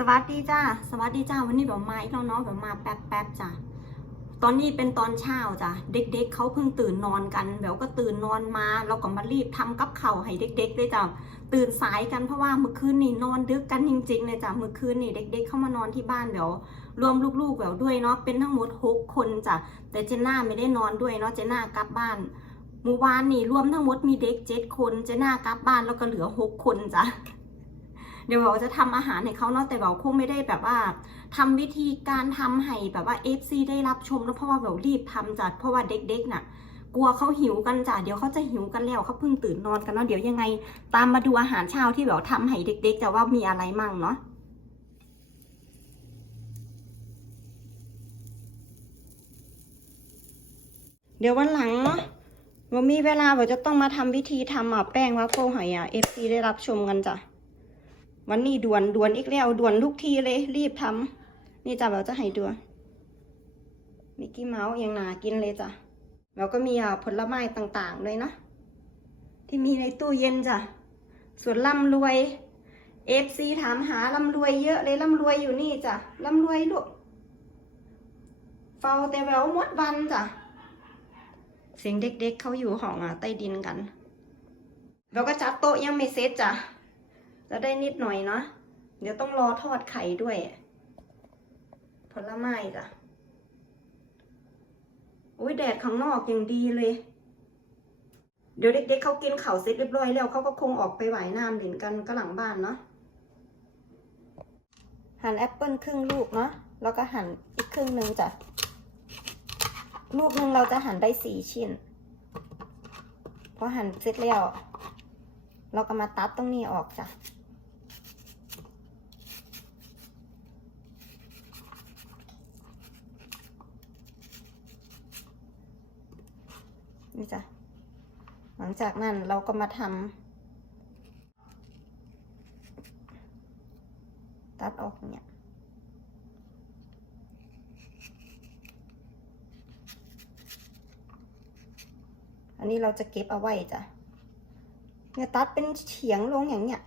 สวัสดีจ้าสวัสดีจ้าวันนี้แบบมาอีกแล้วเนาะแบบมาแป๊บแป๊บๆจ้ะตอนนี้เป็นตอนเช้าจ้ะเด็กๆเขาเพิ่งตื่นนอนกันแบบก็ตื่นนอนมาเราก็มารีบทำกับข้าให้เด็กๆเลยจ้ะตื่นสายกันเพราะว่าเมื่อคืนนี่นอนดึกกันจริงๆเลยจ้ะเมื่อคืนนี่เด็กๆเข้ามานอนที่บ้านเดี๋ยวรวมลูกๆแบบด้วยเนาะเป็นทั้งหมดหกคนจ้ะแต่เจน่าไม่ได้นอนด้วยเนาะเจน่ากลับบ้านเมื่อวานนี่รวมทั้งหมดมีเด็กเจ็ดคนเจน่ากลับบ้านแล้วก็เหลือหกคนจ้ะ เดี๋ยวเราจะทำอาหารให้เขาเนาะแต่เราคงไม่ได้แบบว่าทำวิธีการทำให้แบบว่า FC ได้รับชมนะเพราะว่าแบบรีบทำจ้ะเพราะว่าเด็กๆน่ะกลัวเขาหิวกันจ้ะเดี๋ยวเขาจะหิวกันแล้วเขาเพิ่งตื่นนอนกันเนาะเดี๋ยวยังไง ตามมาดูอาหารเช้าที่แบบทำให้เด็กๆจะว่ามีอะไรมั่งเนาะเดี๋ยววันหลังเนาะว่ามีเวลาเราจะต้องมาทำวิธีทำอะแป้งวัฟเฟิลหอยอะ FC ได้รับชมกันจ้ะ วันนี้ด่วนด่วนอีกแล้วด่วนทุกทีเลย รีบทำนี่จ้ะเราจะให้ดูมิกกี้เมาส์ยังหนากินเลยจ้ะเราก็มีผลไม้ต่างๆเลยนะที่มีในตู้เย็นจ้ะส่วนร่ำรวยเอฟซีถามหาร่ำรวยเยอะเลยร่ำรวยอยู่นี่จ้ะร่ำรวยลูกเฝ้าแต่แววหมดวันจ้ะเสียงเด็กๆเขาอยู่ห้องอะใต้ดินกัน เราก็จัดโต๊ะยังไม่เสร็จจ้ะ จะได้นิดหน่อยเนาะเดี๋ยวต้องรอทอดไข่ด้วย ผลไม้จ้ะอุ้ยแดดข้างนอกอย่างดีเลย เดี๋ยวเด็กๆเขากินข่าวเสร็จเรียบร้อยแล้วเขาก็คงออกไปหวายน้ำเล่นกันก็หลังบ้านเนาะหั่นแอปเปิลครึ่งลูกเนาะแล้วก็หั่นอีกครึ่งหนึ่งจ้ะลูกหนึ่งเราจะหั่นได้สี่ชิ้นพอหั่นเสร็จแล้วเราก็มาตัดตรงนี้ออกจ้ะ นี่จ้ะหลังจากนั้นเราก็มาทำตัดออกเนี่ยอันนี้เราจะเก็บเอาไว้จ้ะเนี่ยตัดเป็นเฉียงลงอย่างเนี้ย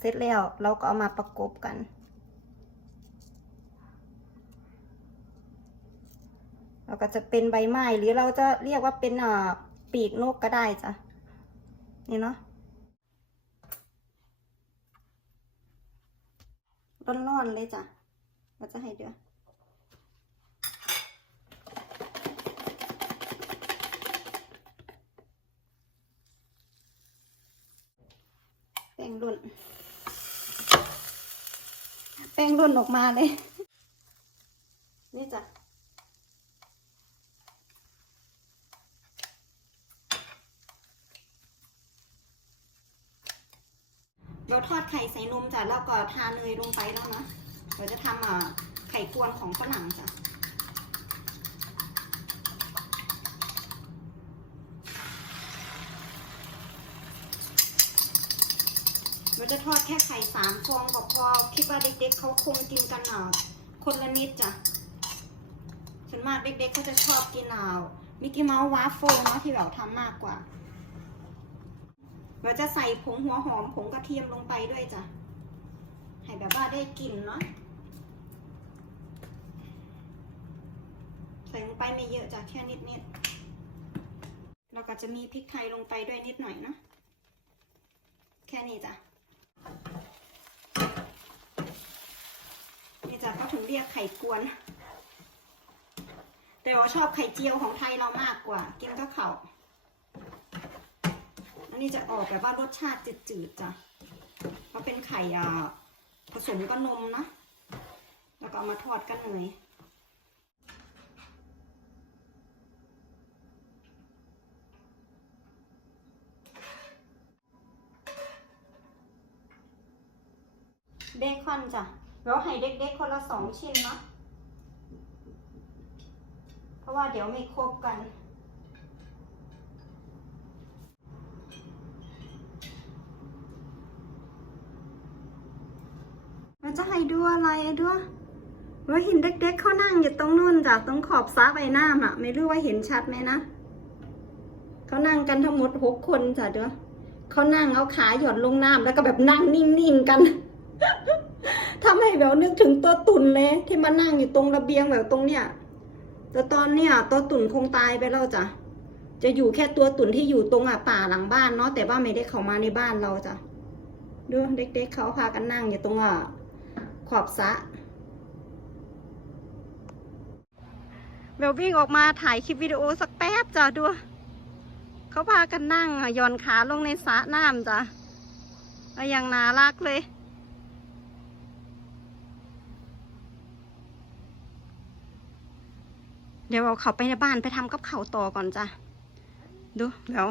เสร็จแล้ว เราก็เอามาประกบกัน เราก็จะเป็นใบไม้หรือเราจะเรียกว่าเป็นปีกนกก็ได้จ้ะนี่เนาะร้อนๆเลยจ้ะเราจะให้เดือแป้งรุ่น ป้งร่นออกมาเลย นี่จ้ะเราทอดไข่ใส่นมจ้ะแล้วก็ทาเนยลงไปแล้วนะเราจะทำไข่กวนของฝรั่งจ้ะเรา จะทอดแค่ไข่สามฟองก็พอ คิดว่าเด็กๆเขาคงกินกันอ่าคนละนิดจ้ะส่วนมากเด็กๆเขาจะชอบกินอ่ามิกกี้เมาส์วาฟเฟิลเนาะที่เราทำมากกว่า เราจะใส่ผงหัวหอมผงกระเทียมลงไปด้วยจ้ะ ให้แบบว่าได้กลิ่นเนาะ ใส่ลงไปไม่เยอะจ้ะแค่นิดๆเราก็จะมีพริกไทยลงไปด้วยนิดหน่อยเนาะแค่นี้จ้ะ นี่จ้ะ เรียกไข่กวน แต่ว่าชอบไข่เจียวของไทยเรามากกว่า กินก็เขาวอันนี้จะออกแบบว่ารสชาติจืดๆจ้ะเพราะเป็นไข่ผสมกับนมนะ แล้วก็เอามาทอดกันเนยเบคอนจ้ะ เราให้เด็กๆคนละสองชิ้นเนาะเพราะว่าเดี๋ยวไม่ครบกัน เราจะให้ดูอะไรด้วยว่าเห็นเด็กๆเขานั่งอยู่ตรงนู่นจ้ะตรงขอบซ้าใบหน้าอะ ไม่รู้ว่าเห็นชัดไหมนะเขานั่งกันทั้งหมดหกคนจ้ะเด้อเขานั่งเอาขาหย่อนลงน้ำแล้วก็แบบนั่งนิ่งๆกัน ทำให้แบบนึกถึงตัวตุ่นเลย ที่มานั่งอยู่ตรงระเบียงแบบตรงเนี้ยแต่ตอนเนี้ยตัวตุ่นคงตายไปแล้วจ้ะจะอยู่แค่ตัวตุ่นที่อยู่ตรงอะป่าหลังบ้านเนาะแต่ว่าไม่ได้เข้ามาในบ้านเราจ้ะดูเด็กๆเขาพากันนั่งอยู่ตรงอะขอบสะเบลวิ่งออกมาถ่ายคลิปวิดีโอสักแป๊บจ้ะดูเขาพากันนั่งอะย่อนขาลงในสระน้ำจ้ะยังน่ารักเลย เดี๋ยวเราเขาไปในบ้านไปทำกับเขาต่อก่อนจ้ะ ดูเดี๋ยว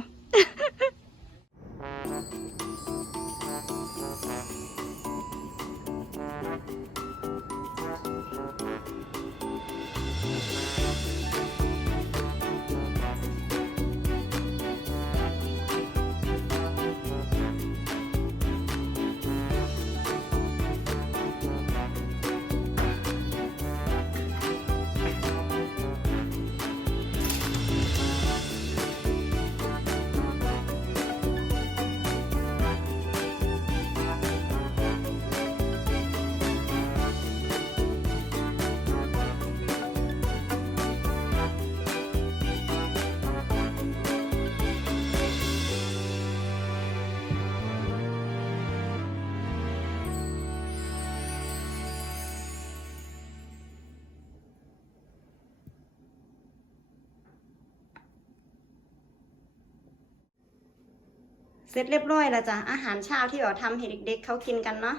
เสร็จเรียบร้อยแล้วจ้ะอาหารเช้าที่เราทำให้เด็กๆเขากินกันเนาะ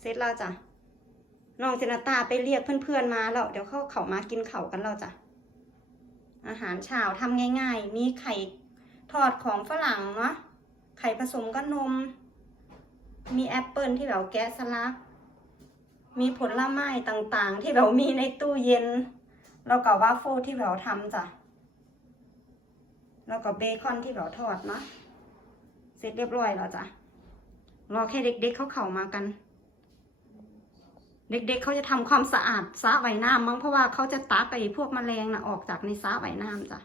เสร็จแล้วจ้ะน้องเจนาตาไปเรียกเพื่อนๆมาแล้วเดี๋ยวเขาเขามากินเขากันแล้วจ้ะอาหารเช้าทำง่าย ๆ มีไข่ทอดของฝรั่งเนาะไข่ผสมกับนม มีแอปเปิลที่แบบแกะสลัก มีผลไม้ต่างๆ ที่แบบมีในตู้เย็น แล้วก็วาฟเฟิลที่แบบทำจ้ะแล้วก็เบคอนที่แบบทอดเนาะ เสร็จเรียบร้อยแล้วจ้ะ รอแค่เด็กๆเขาเข้ามากัน เด็กๆเขาจะทำความสะอาดสระว่ายน้ำมั้งเพราะว่าเขาจะตักไอ้พวกแมลงน่ะออกจากในสระว่ายน้ำจ้ะ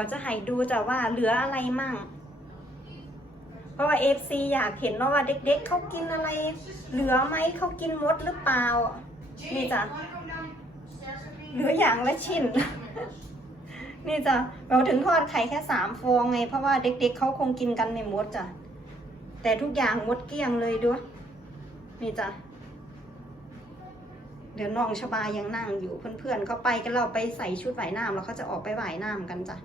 เราจะให้ดูจ้ะว่าเหลืออะไรมั่ง เพราะว่าเอฟซีอยากเห็นเนาะว่าเด็กๆเขากินอะไร เหลือไหมเขากินมดหรือเปล่า นี่จ้ะเหลืออย่างละชิ้น นี่จ้ะเราถึงทอดไข่แค่สามฟองไง เพราะว่าเด็กๆเขาคงกินกันไม่หมดจ้ะ แต่ทุกอย่างหมดเกลี้ยงเลยด้วยนี่จ้ะเดี๋ยวน้องชบายังนั่งอยู่เพื่อนๆเขาไปกันเราไปใส่ชุดว่ายน้ำแล้วเขาจะออกไปว่ายน้ำกันจ้ะ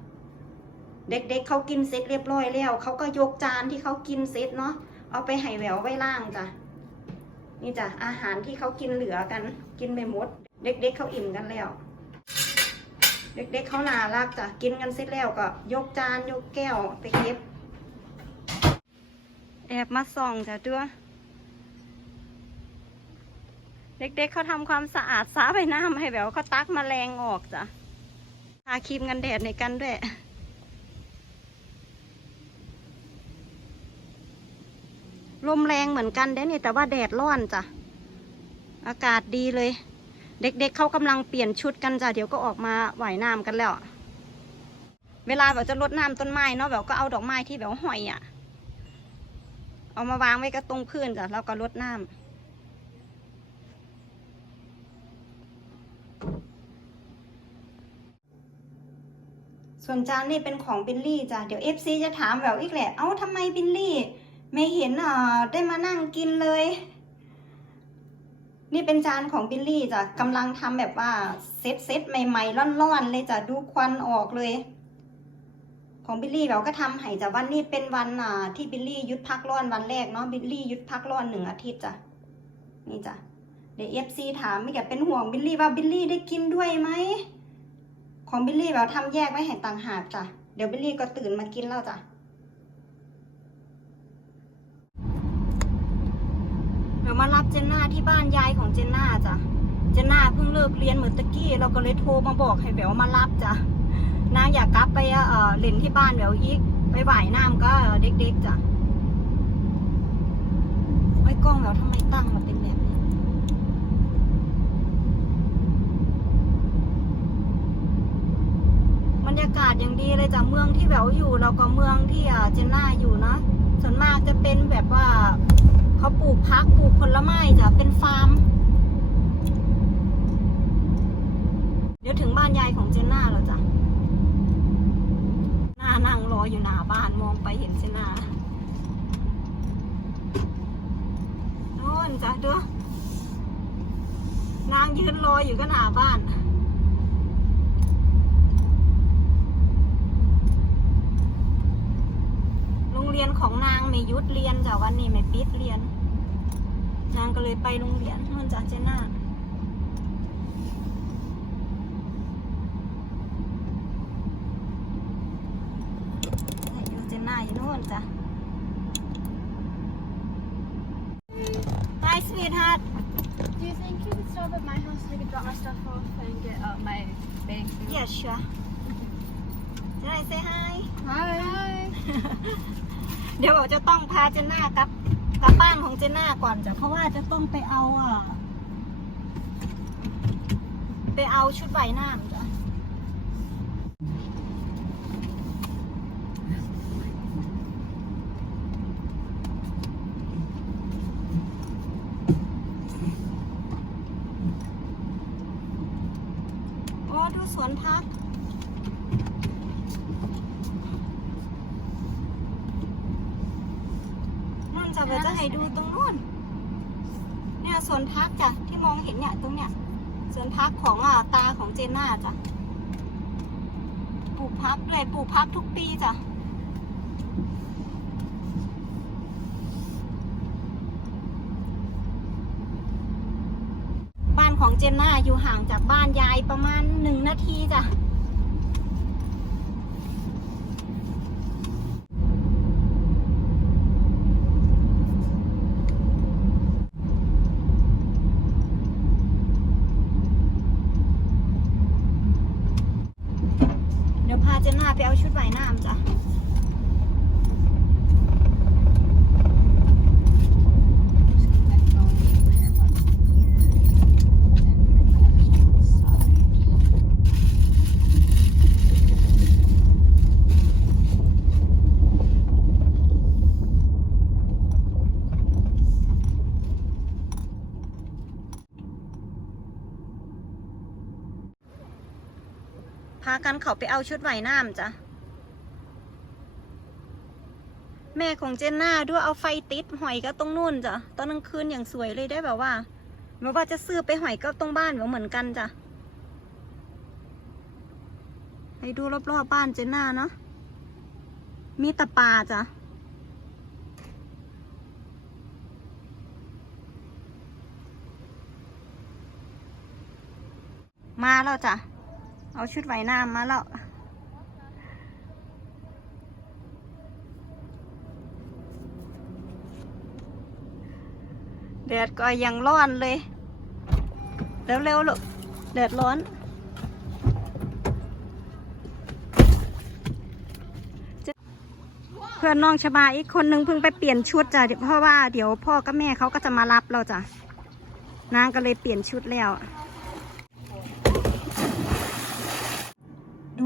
เด็กๆเเขากินเสร็จเรียบร้อยแล้ว เขาก็ยกจานที่เขากินเสร็จเนาะเอาไปให้แหววไว้ล่างจ้ะนี่จ้ะอาหารที่เขากินเหลือกัน กินไม่หมด เด็กๆเเขาอิ่มกันแล้ว เด็กๆเเขาน่ารักจ้ะกินกันเสร็จแล้วก็ยกจานยกแก้วไปเก็บแอบมาส่องจ้ะด้วยเด็กๆเขาทำความสะอาดสระไปน้ำให้แบบเขาตักแมลงออกจ้ะทาครีมกันแดดในกันด้วย ลมแรงเหมือนกันเด้เนี่ยแต่ว่าแดดร้อนจ้ะ อากาศดีเลย เด็กๆเเขากำลังเปลี่ยนชุดกันจ้ะ เดี๋ยวก็ออกมาว่ายน้ำกันแล้ว เวลาแบบจะรดน้ำต้นไม้เนาะแบบก็เอาดอกไม้ที่แบบห้อยอะ เอามาวางไว้ก็ตรงพื้นจ้ะแล้วก็รดน้ำส่วนจานนี่เป็นของบิลลี่จ้ะ เดี๋ยวเอฟซีจะถามแหววอีกแหละ เอ้าทำไมบิลลี่ ไม่เห็นอ่าได้มานั่งกินเลย นี่เป็นจานของบิลลี่จ้ะกำลังทำแบบว่าเซตเซตใหม่ๆร่อนๆเลยจ้ะดูควันออกเลย ของบิลลี่เราก็ทำให้จ้ะวันนี้เป็นวันอ่าที่บิลลี่ยุดพักร้อนวันแรกเนาะบิลลี่ยุดพักร้อนหนึ่งอาทิตย์จ้ะนี่จ้ะเดี๋ยวเอฟซีถามไม่แกเป็นห่วงบิลลี่ว่าบิลลี่ได้กินด้วยไหมของบิลลี่แบบทำแยกไว้ให้ต่างหากจ้ะเดี๋ยวบิลลี่ก็ตื่นมากินแล้วจ้ะ เดี๋ยวมารับเจนน่าที่บ้านยายของเจนน่าจ้ะ เจนน่าเพิ่งเลิกเรียนเหมือนตะกี้ เราก็เลยโทรมาบอกให้แหวมารับจ้ะนางอยากกลับไปเอ่อเล่นที่บ้านแหวอีก ไปว่ายน้ำก็เด็กๆจ้ะไอ้กล้องแหววทำไมตั้งมาเป็นแบบนี้บรรยากาศอย่างดีเลยจ้ะเมืองที่แหวอยู่แล้วก็เมืองที่อ่าเจนน่าอยู่นะส่วนมากจะเป็นแบบว่า เขาปลูกพักปลูกผลไม้จ้ะเป็นฟาร์ม เดี๋ยวถึงบ้านยายของเจนน่าแล้วจ้ะหน้านั่งรออยู่หน้าบ้านมองไปเห็นเจนน่าโน่นจ้ะเด้อนางยืนรออยู่ก็หน้าบ้านโรงเรียนของนางไม่ยุดเรียนจ้ะวันนี้ไม่ปิด รียน นางก็เลยไปโรงเรียนนู่นจ้ะเจน่าอยู่เจน่าอยู่นู่นจ้ะ Hi sweetheart Do you think you could stop at my house so I could drop my stuff off and get uh, my bag? Yes sure Can I say hi Hi. เดี๋ยวบอกจะต้องพาเจนน่ากลับ กลับบ้านของเจนน่าก่อนจ้ะเพราะว่าจะต้องไปเอาอะ ไปเอาชุดใบหน้ำจ้ะโอ้ดูสวนพัก นู่นจะเดี๋ยวจะให้ดูตรงนู่น เนี่ยสวนพักจ้ะที่มองเห็นเนี่ยตรงเนี้ย สวนพักของอ่าตาของเจนน่าจ้ะปลูกพักเลยปลูกพักทุกปีจ้ะบ้านของเจนน่าอยู่ห่างจากบ้านยายประมาณหนึ่งนาทีจ้ะ เดี๋ยวพาเจนน่าไปเอาชุดว่ายน้ำจ้ะ พา กันเขาไปเอาชุดว่ายน้ำจ้ะ แม่ของเจนน่าด้วยเอาไฟติดหอยก็ตรงนู่นจ้ะ ตอนกลางคืนอย่างสวยเลยได้แบบว่าแบบว่าจะซื้อไปหอยก็ตรงบ้านแบบเหมือนกันจ้ะ ให้ดูรอบๆบบ้านเจนน่าเนาะ มีแตะปาจ้ะมาแล้วจ้ะ เอาชุดว่ายน้ำมาแล้วแดดก็ยังร้อนเลย เร็วๆลูกแดดร้อน เพื่อนน้องชบาอีกคนนึงเพิ่งไปเปลี่ยนชุดจ้ะเพราะว่าเดี๋ยวพ่อกับแม่เขาก็จะมารับเราจ้ะนางก็เลยเปลี่ยนชุดแล้ว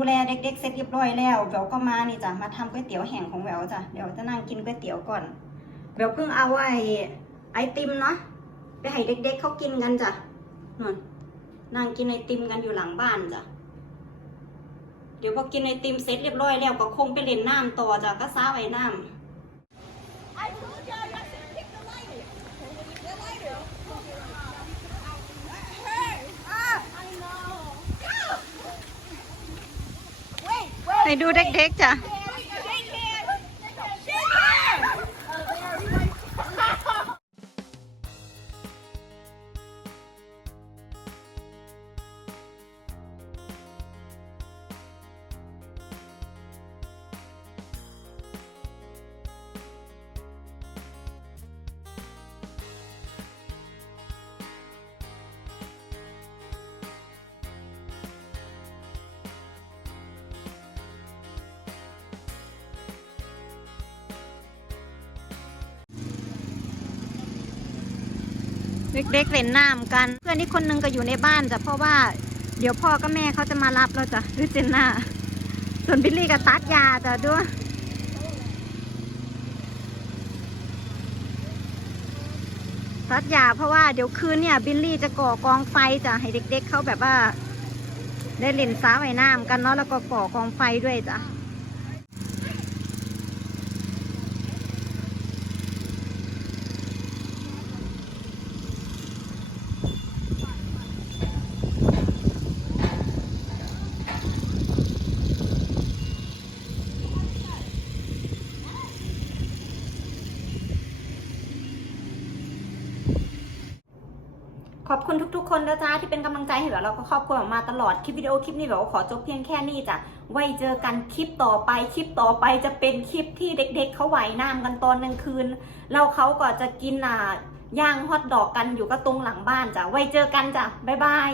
ดูแลเด็กๆเสร็จเรียบร้อยแล้วแววก็มานี่จ้ะมาทำก๋วยเตี๋ยวแห้งของแววจ้ะเดี๋ยวจะนั่งกินก๋วยเตี๋ยวก่อนแววเพิ่งเอาไอ้ไอติมเนาะไปให้เด็ก ๆเขากินกันจ้ะนู่นนั่งกินไอติมกันอยู่หลังบ้านจ้ะเดี๋ยวพอกินไอติมเสร็จเรียบร้อยแล้วก็คงไปเล่นน้ำต่อจ้ะก็ซ้าไว้น้ำ ดูเด็กๆจ้ะ เด็กๆเล่นน้ำกัน เพื่อนที่คนหนึงก็อยู่ในบ้านจ้ะเพราะว่าเดี๋ยวพ่อกับแม่เขาจะมารับเราจ้ะหรือเจนน่าส่วนบิลลี่ก็ตัดยาจ้ะด้วยตัดยาเพราะว่าเดี๋ยวคืนเนี่ยบิลลี่จะก่อกองไฟจ้ะให้เด็ก ๆเขาแบบว่า ได้เล่นซ้าไว้น้ำกันเนาะแล้วก็ก่อกองไฟด้วยจ้ะ ทุกๆ คนนะจ๊ะที่เป็นกำลังใจให้แบบเราก็ครอบครัวมาตลอดคลิปวิดีโอคลิปนี้แบบว่าขอจบเพียงแค่นี้จ้ะไว้เจอกันคลิปต่อไปคลิปต่อไปจะเป็นคลิปที่เด็ก ๆเขาไหวน้ำกันตอนกลางคืนเราเขาก็จะกินอะย่างฮอทดอกกันอยู่ก็ตรงหลังบ้านจ้ะไว้เจอกันจ้ะบ๊ายบาย